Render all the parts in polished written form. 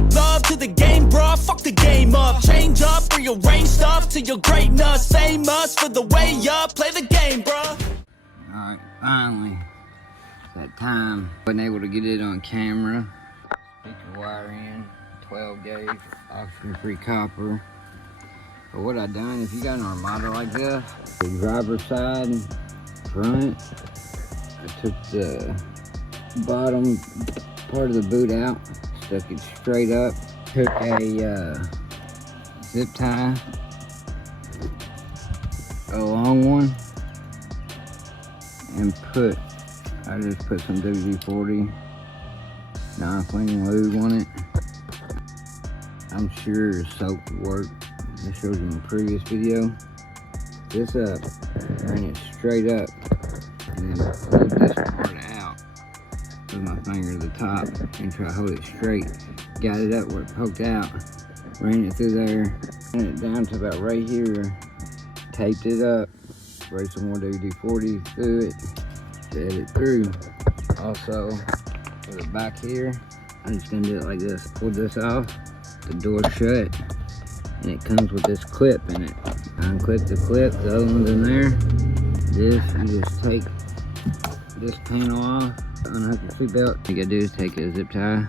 make love to the game, bruh. Fuck the game up. Change up, rearrange stuff to your greatness. Famous for the way up. Play the game, bruh. Alright, finally. It's that time. Wasn't able to get it on camera. Speaker wire in, 12 gauge, oxygen free copper. But what I done, if you got an Armada like this, the driver's side and front, I took the bottom part of the boot out, stuck it straight up, took a zip tie, a long one, and I just put some WD-40 non-flinging lube on it. I'm sure soap would work. I showed you in the previous video. This up, ran it straight up, and then pulled this part out with my finger to the top and try to hold it straight. Got it up where it poked out, ran it through there, ran it down to about right here, taped it up, sprayed some more WD-40 through it, set it through. Also, for the back here, I'm just gonna do it like this. Pull this off, the door shut, and it comes with this clip in it. Unclip the clip, the other one's in there. This, you just take this panel off, unhook the seatbelt. All you gotta do is take a zip tie,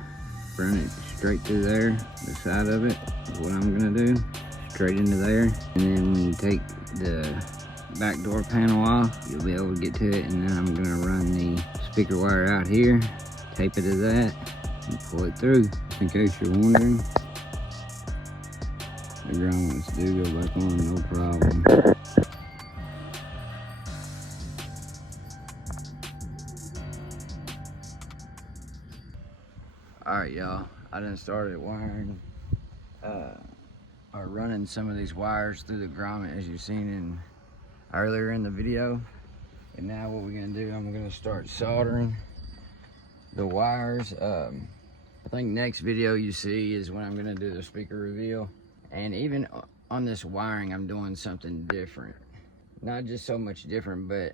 run it straight through there, the side of it, is what I'm gonna do, straight into there. And then when you take the back door panel off, you'll be able to get to it, and then I'm gonna run the speaker wire out here, tape it to that, and pull it through. Just in case you're wondering, the grommets do go back on, no problem. Alright y'all, I done started wiring, or running some of these wires through the grommet as you've seen earlier in the video. And now what we're gonna do, I'm gonna start soldering the wires. I think next video you see is when I'm gonna do the speaker reveal. And even on this wiring, I'm doing something different. Not just so much different, but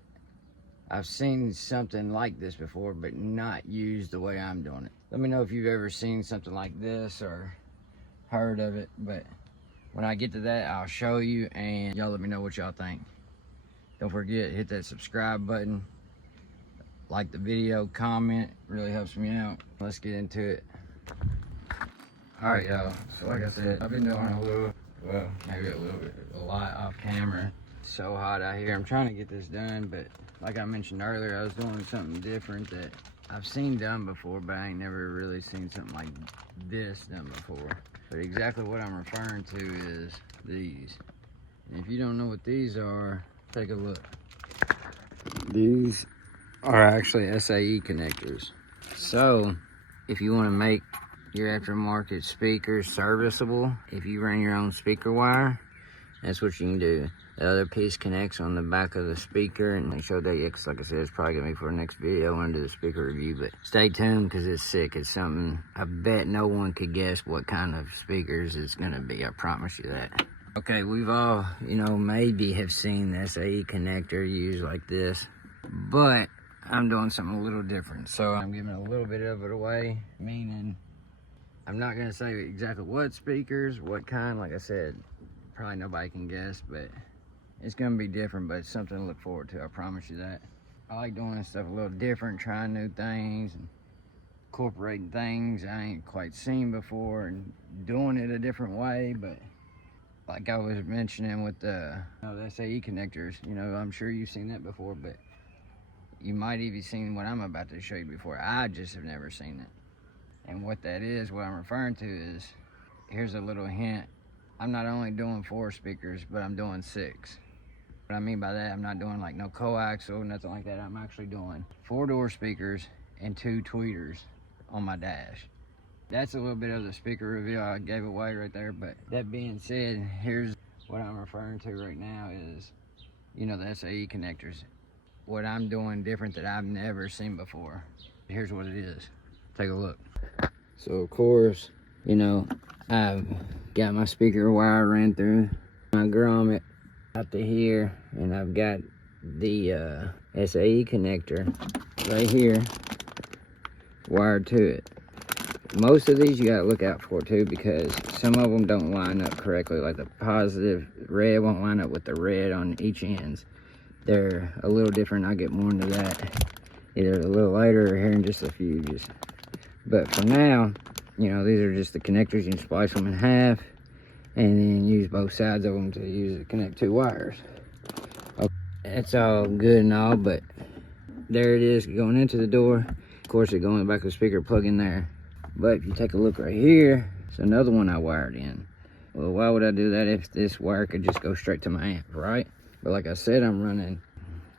I've seen something like this before, but not used the way I'm doing it. Let me know if you've ever seen something like this or heard of it, but when I get to that, I'll show you, and y'all let me know what y'all think. Don't forget, hit that subscribe button, like the video, comment, really helps me out. Let's get into it. Alright y'all, so like I said, I've been doing a little, well, maybe a lot off camera. It's so hot out here. I'm trying to get this done, but like I mentioned earlier, I was doing something different that I've seen done before, but I ain't never really seen something like this done before. But exactly what I'm referring to is these. And if you don't know what these are, take a look. These are actually SAE connectors. So, if you want to make your aftermarket speakers serviceable, if you run your own speaker wire, that's what you can do. The other piece connects on the back of the speaker, and I showed that yet, because like I said, it's probably gonna be for the next video when I do the speaker review, but stay tuned because it's sick. It's something I bet no one could guess what kind of speakers it's gonna be. I promise you that. Okay, we've all, maybe have seen the SAE connector used like this, but I'm doing something a little different. So I'm giving a little bit of it away, meaning I'm not gonna say exactly what speakers, what kind. Like I said, probably nobody can guess, but it's gonna be different, but it's something to look forward to, I promise you that. I like doing stuff a little different, trying new things, and incorporating things I ain't quite seen before, and doing it a different way. But like I was mentioning with the SAE connectors, I'm sure you've seen that before, but you might even seen what I'm about to show you before. I just have never seen it. And what that is, what I'm referring to is, here's a little hint. I'm not only doing 4 speakers, but I'm doing 6. What I mean by that, I'm not doing like no coaxial, nothing like that. I'm actually doing 4-door speakers and 2 tweeters on my dash. That's a little bit of the speaker reveal I gave away right there, but that being said, here's what I'm referring to right now is, the SAE connectors. What I'm doing different that I've never seen before. Here's what it is. Take a look. So of course, I've got my speaker wire ran through my grommet out to here, and I've got the SAE connector right here wired to it. Most of these you gotta look out for too, because some of them don't line up correctly. Like the positive red won't line up with the red on each ends. They're a little different. I'll get more into that either a little later or here in just a few. But for now, you know, these are just the connectors. You can splice them in half and then use both sides of them to connect 2 wires. Okay, that's all good and all, but there it is going into the door. Of course, it going back to the speaker, plug in there. But if you take a look right here, it's another one I wired in. Well, why would I do that if this wire could just go straight to my amp, right? But like I said, I'm running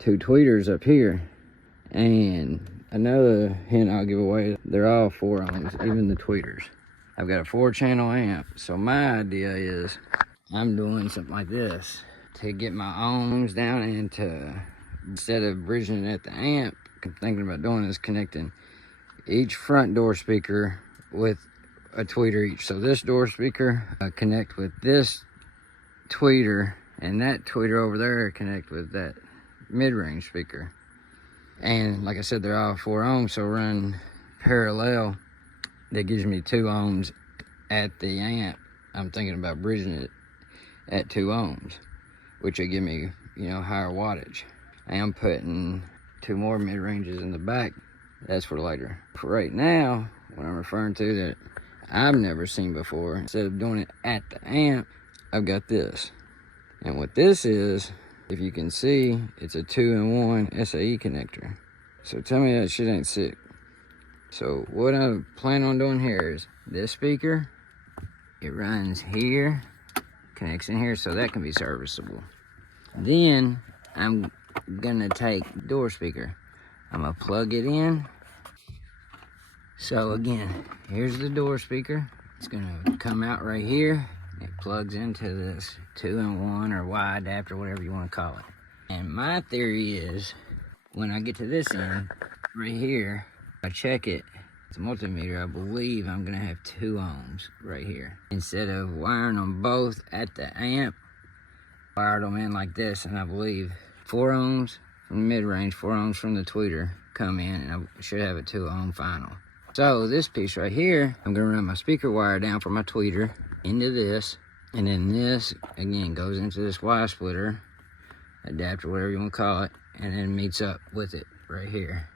2 tweeters up here. And another hint I'll give away, they're all 4 ohms, even the tweeters. I've got a 4-channel amp. So my idea is I'm doing something like this to get my ohms down, and to, instead of bridging it at the amp, I'm thinking about doing is connecting each front door speaker with a tweeter each. So this door speaker connect with this tweeter, and that tweeter over there connect with that mid-range speaker. And like I said, they're all 4 ohms, so run parallel. That gives me 2 ohms at the amp. I'm thinking about bridging it at 2 ohms, which will give me, you know, higher wattage. I am putting 2 more mid-ranges in the back. That's for later. For right now, what I'm referring to that I've never seen before, instead of doing it at the amp, I've got this. And what this is, if you can see, it's a 2-in-1 SAE connector. So tell me that shit ain't sick. So what I plan on doing here is this speaker, it runs here, connects in here, so that can be serviceable. Then I'm gonna take door speaker. I'm gonna plug it in. So again, here's the door speaker. It's gonna come out right here. It plugs into this 2-in-1 or Y adapter, whatever you want to call it. And my theory is, when I get to this end, right here, I check it, it's a multimeter, I believe I'm gonna have 2 ohms right here. Instead of wiring them both at the amp, wired them in like this, and I believe 4 ohms from the mid-range, 4 ohms from the tweeter come in, and I should have a 2 ohm final. So this piece right here, I'm gonna run my speaker wire down from my tweeter into this, and then this again goes into this Y splitter adapter, whatever you want to call it, and then meets up with it right here.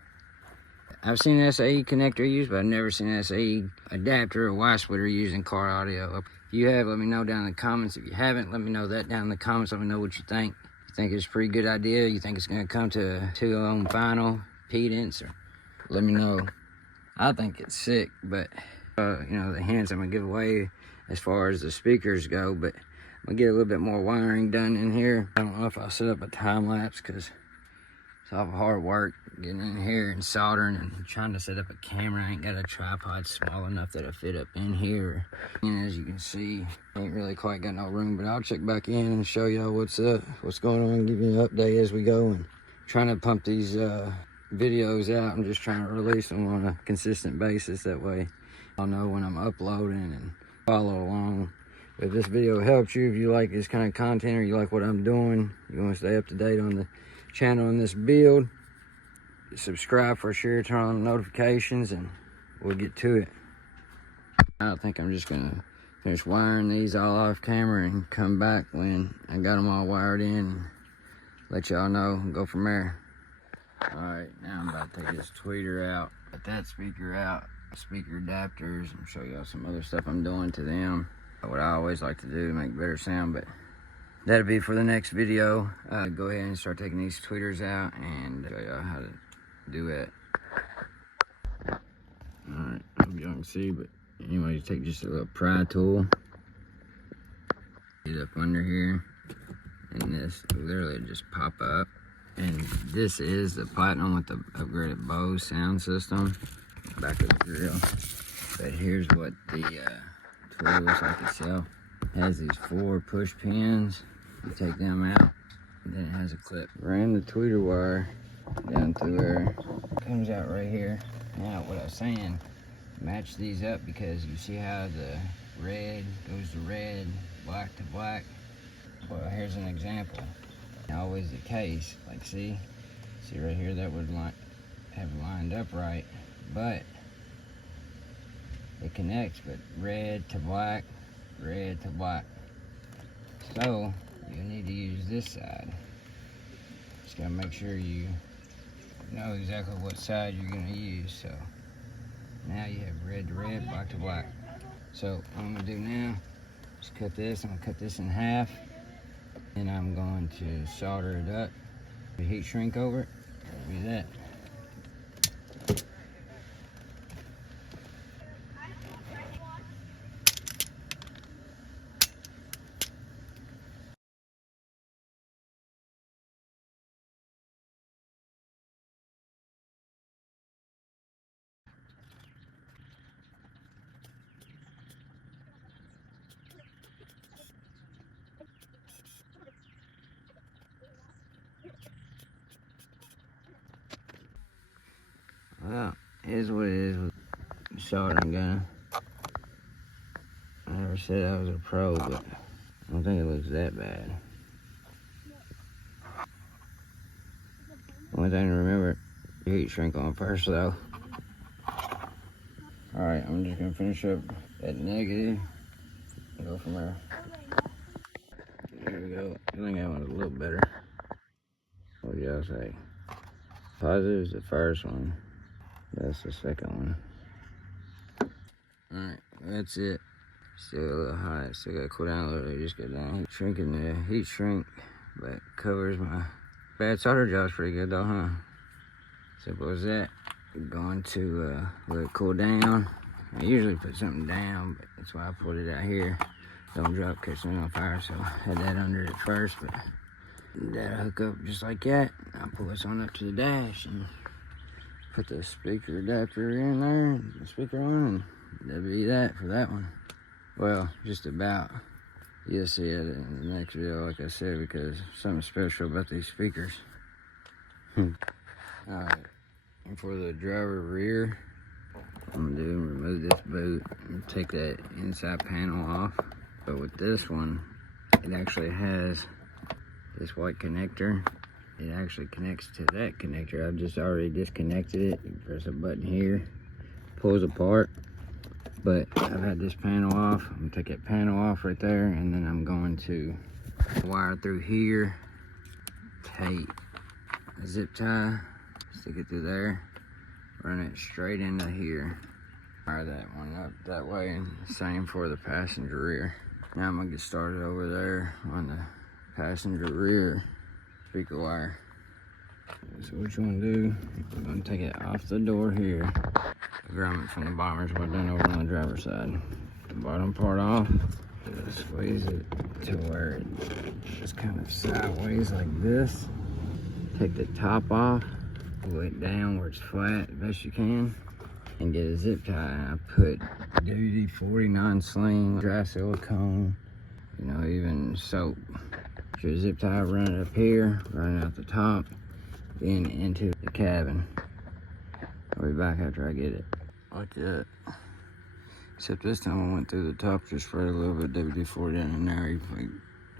I've seen an SAE connector used, but I've never seen an SAE adapter or Y splitter used in car audio. If you have, let me know down in the comments. If you haven't, let me know that down in the comments. Let me know what you think. You think it's a pretty good idea? You think it's going to come to a 2 ohm final impedance? Or let me know. I think it's sick, but you know, the hints I'm going to give away as far as the speakers go, but I'm going to get a little bit more wiring done in here. I don't know if I'll set up a time lapse, because it's awful hard work getting in here and soldering and trying to set up a camera. I ain't got a tripod small enough that'll fit up in here. And as you can see, ain't really quite got no room, but I'll check back in and show y'all what's up, what's going on, give you an update as we go. And trying to pump these videos out. I'm just trying to release them on a consistent basis. That way I'll know when I'm uploading and follow along. But if this video helps you, if you like this kind of content or you like what I'm doing, you want to stay up to date on the channel and this build, subscribe for sure, turn on the notifications, and we'll get to it. I think I'm just gonna finish wiring these all off camera and come back when I got them all wired in and let y'all know and go from there. Alright, now I'm about to take this tweeter out, put that speaker out, speaker adapters, and show y'all some other stuff I'm doing to them. What I always like to do to make better sound, but that'll be for the next video. Go ahead and start taking these tweeters out and show y'all how to do it. Alright, I hope y'all can see, but anyway, you take just a little pry tool, get up under here, and this literally just pop up. And this is the Platinum with the upgraded Bose sound system, back of the grill. But here's what the tool looks like itself. It has these 4 push pins. You take them out, and then it has a clip. Ran the tweeter wire down through there. Comes out right here. Now, what I was saying, match these up, because you see how the red goes to red, black to black. Well, here's an example. Always the case. Like, see right here, that would have lined up right, but it connects, but red to black, red to black. So you need to use this side. Just gotta make sure you know exactly what side you're gonna use. So now you have red to red, black to black. So what I'm gonna do now is cut this. I'm gonna cut this in half, and I'm going to solder it up. Heat shrink over it. That'll be that. Well, here's what it is with soldering gun. I never said I was a pro, but I don't think it looks that bad. Only thing to remember, heat shrink on first though. Alright, I'm just gonna finish up at negative and go from there. There we go. I think that one's a little better. What do y'all say? Positive is the first one. That's the second one. Alright, that's it. Still a little hot. Still gotta cool down a little bit. Just got down shrinking the heat shrink, but covers my bad solder job's pretty good though, huh? Simple as that. Going to let it cool down. I usually put something down, but that's why I put it out here. Don't drop, catch something on fire. So I had that under it first, but that'll hook up just like that. I'll pull this on up to the dash and put the speaker adapter in there, and the speaker on, and that'll be that for that one. Well, just about. You'll see it in the next video, like I said, because something special about these speakers. Alright, and for the driver rear, I'm gonna remove this boot and take that inside panel off. But with this one, it actually has this white connector. It actually connects to that connector. I've just already disconnected it. You press a button here, pulls apart. But I've had this panel off. I'm gonna take that panel off right there, and then I'm going to wire through here, take a zip tie, stick it through there, run it straight into here. Wire that one up that way, and same for the passenger rear. Now I'm gonna get started over there on the passenger rear speaker wire. So what you wanna do, I'm gonna take it off the door here. The grommet from the bottom is what I've done over on the driver's side. The bottom part off, just squeeze it to where it's kind of sideways like this. Take the top off, pull it down where it's flat as best you can, and get a zip tie. I put WD-40 non-sling, dry silicone, you know, even soap. Get your zip tie, run it up here, run it out the top, then into the cabin. I'll be back after I get it. Like that. Except this time I went through the top, just sprayed a little bit of WD-40 down in there. You like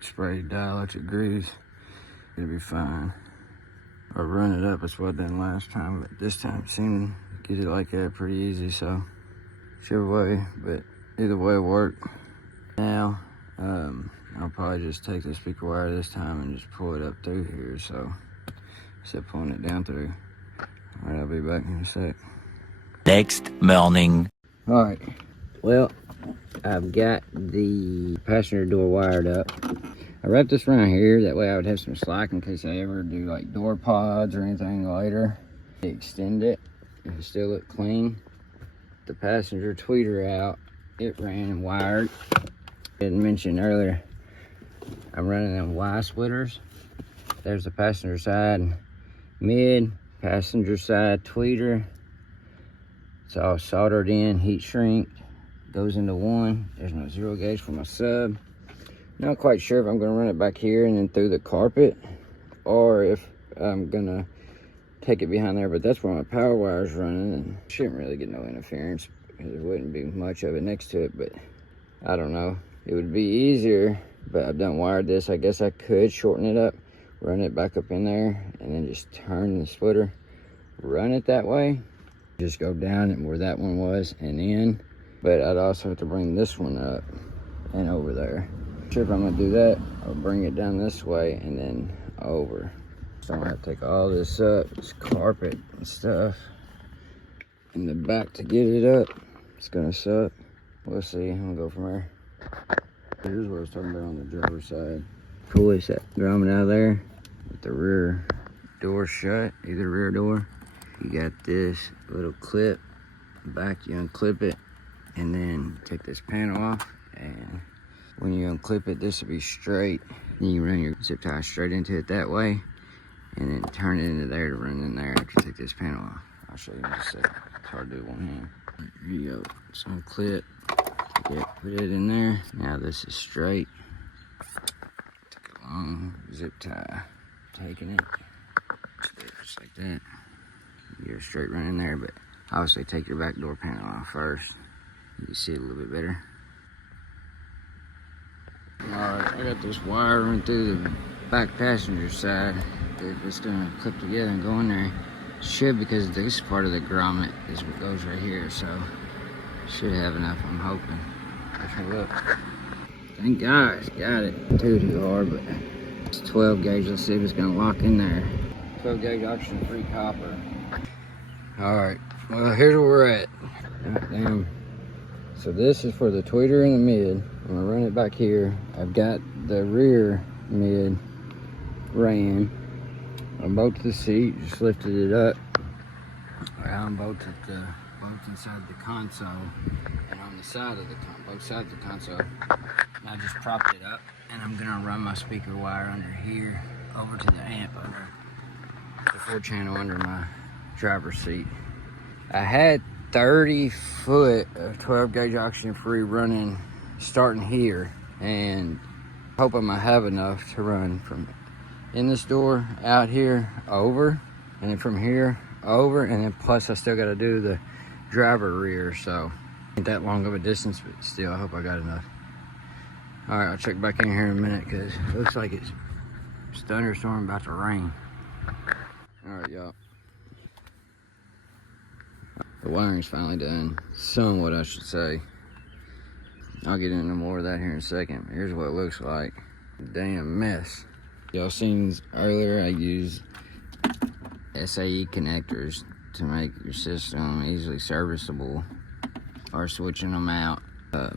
spray dielectric grease, it'll be fine. Or run it up, that's what I done last time, but this time it seemed to get it like that pretty easy, so whichever way, but either way it worked. Now, I'll probably just take the speaker wire this time and just pull it up through here, so instead of pulling it down through. Alright, I'll be back in a sec. Next morning. Alright, well, I've got the passenger door wired up. I wrapped this around here, that way I would have some slack in case I ever do like door pods or anything later. Extend it, and still look clean. The passenger tweeter out, it ran and wired. I didn't mention earlier, I'm running them Y splitters. There's the passenger side mid, passenger side tweeter. It's all soldered in, heat shrink, goes into one. There's no zero gauge for my sub. Not quite sure if I'm gonna run it back here and then through the carpet, or if I'm gonna take it behind there, but that's where my power wire's running, and shouldn't really get no interference because there wouldn't be much of it next to it, but I don't know. It would be easier, but I've done wired this. I guess I could shorten it up, run it back up in there, and then just turn the splitter, run it that way. Just go down where that one was and in, but I'd also have to bring this one up and over there. Sure, if I'm gonna do that, I'll bring it down this way and then over. So I'm gonna have to take all this up, this carpet and stuff in the back to get it up. It's gonna suck. We'll see. I'm gonna go from there. Here's what I was talking about on the driver's side. Pull this grommet out of there with the rear door shut, either rear door. You got this little clip back, you unclip it and then take this panel off, and when you unclip it, this will be straight. Then you run your zip tie straight into it that way and then turn it into there to run in there after you take this panel off. I'll show you in just a second. It's hard to do with one hand. Here you go. It's unclip. Put it in there. Now this is straight. Take a long zip tie. Taking it. Just like that. You're straight running there, but obviously take your back door panel off first. You can see it a little bit better. Alright, I got this wire running through the back passenger side. It's gonna clip together and go in there. Should, because this part of the grommet is what goes right here, so should have enough, I'm hoping. Let's look. Thank God, it's got it. Too hard, but it's 12 gauge. Let's see if it's gonna lock in there. 12 gauge oxygen free copper. Alright, well, here's where we're at. Damn. So this is for the tweeter in the mid. I'm gonna run it back here. I've got the rear mid ran. I bolted the seat, just lifted it up. I unbolted the bolts inside the console and on the side of the both sides of the console. And I just propped it up, and I'm gonna run my speaker wire under here over to the amp under the 4-channel under my driver's seat. I had 30 foot of 12 gauge oxygen free running starting here, and hoping I have enough to run from in this door out here over, and then from here over, and then plus I still got to do the driver rear, so ain't that long of a distance, but still I hope I got enough. All right, I'll check back in here in a minute because it looks like it's thunderstorm about to rain. All right, y'all. The wiring's finally done, somewhat I should say. I'll get into more of that here in a second. Here's what it looks like. Damn mess. Y'all seen earlier I used SAE connectors to make your system easily serviceable or switching them out. I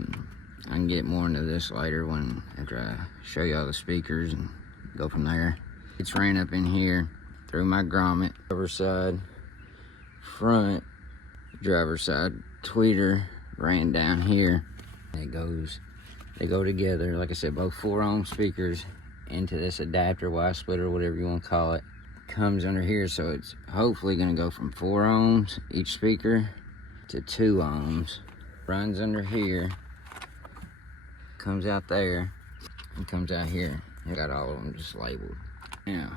can get more into this later after I show you all the speakers and go from there. It's ran up in here through my grommet, driver side, front, driver side tweeter ran down here. They go together, like I said, both 4-ohm speakers into this adapter, Y splitter, whatever you want to call it. Comes under here, so it's hopefully going to go from 4 ohms each speaker to 2 ohms. Runs under here, comes out there, and comes out here. I got all of them just labeled. Now,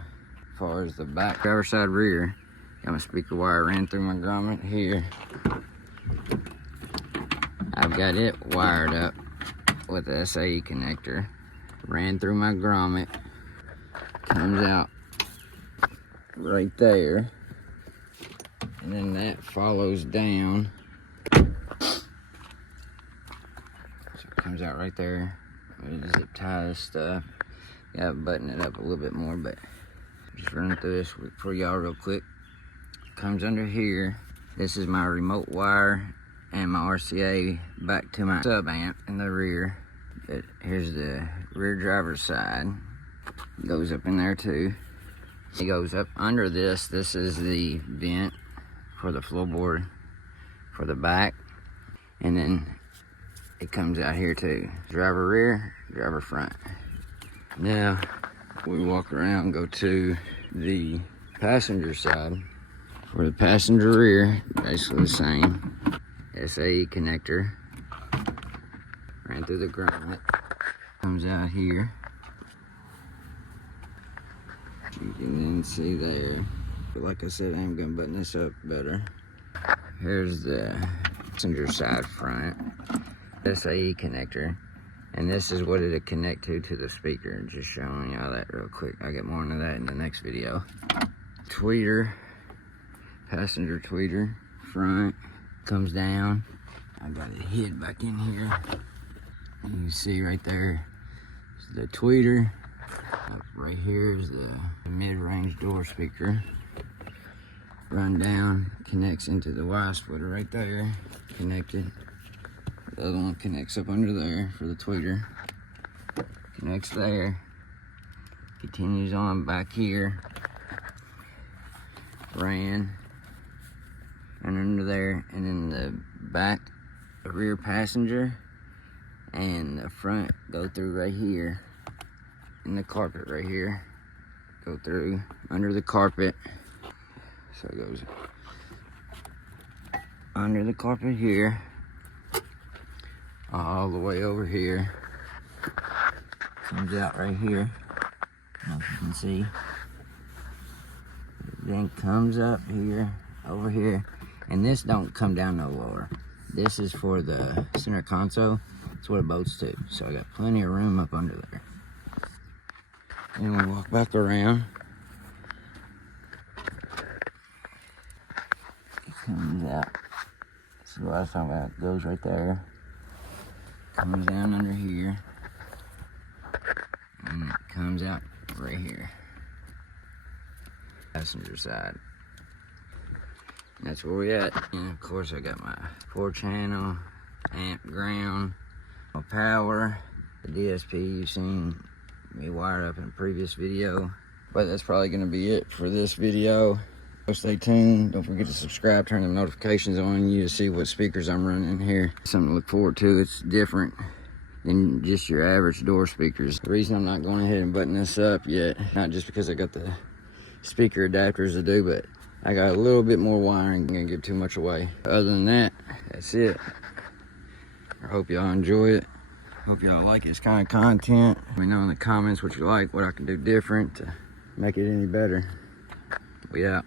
as far as the back driver side rear, got my speaker wire ran through my grommet here. I've got it wired up with the SAE connector. Ran through my grommet. Comes out right there. And then that follows down. So it comes out right there. Zip tie this stuff. Gotta button it up a little bit more, but just running through this for y'all real quick. Comes under here. This is my remote wire and my RCA back to my sub amp in the rear. But here's the rear driver's side. Goes up in there too. It goes up under this. This is the vent for the floorboard for the back. And then it comes out here too. Driver rear, driver front. Now we walk around and go to the passenger side. For the passenger rear, basically the same. SAE connector. Ran through the grommet. Comes out here. You can then see there. But like I said, I'm gonna button this up better. Here's the passenger side front. SAE connector. And this is what it'll connect to the speaker. Just showing y'all that real quick. I'll get more into that in the next video. Tweeter. Passenger tweeter. Front. Comes down. I got it hid back in here. You can see right there is the tweeter. Right here is the mid-range door speaker. Run down, connects into the Y splitter right there, connected. The other one connects up under there for the tweeter. Connects there. Continues on back here. Ran. And under there. And then the back, the rear passenger, and the front go through right here. And the carpet right here. Go through under the carpet. So it goes under the carpet here, all the way over here, comes out right here, as you can see, then comes up here, over here, and this don't come down no lower. This is for the center console. It's what it bolts to, so I got plenty of room up under there. And we walk back around. Comes out. This is what I was talking about. It goes right there. Comes down under here. And it comes out right here. Passenger side. And that's where we at. And of course I got my 4-channel, amp ground, my power, the DSP you've seen me wire up in a previous video. But that's probably gonna be it for this video. Stay tuned. Don't forget to subscribe, turn the notifications on you to see what speakers I'm running here. Something to look forward to. It's different than just your average door speakers. The reason I'm not going ahead and button this up yet, not just because I got the speaker adapters to do, but I got a little bit more wiring. I'm gonna give too much away. Other than that, that's it. I hope y'all enjoy it. Hope y'all like this kind of content. Let me know in the comments what you like, what I can do different to make it any better. We out.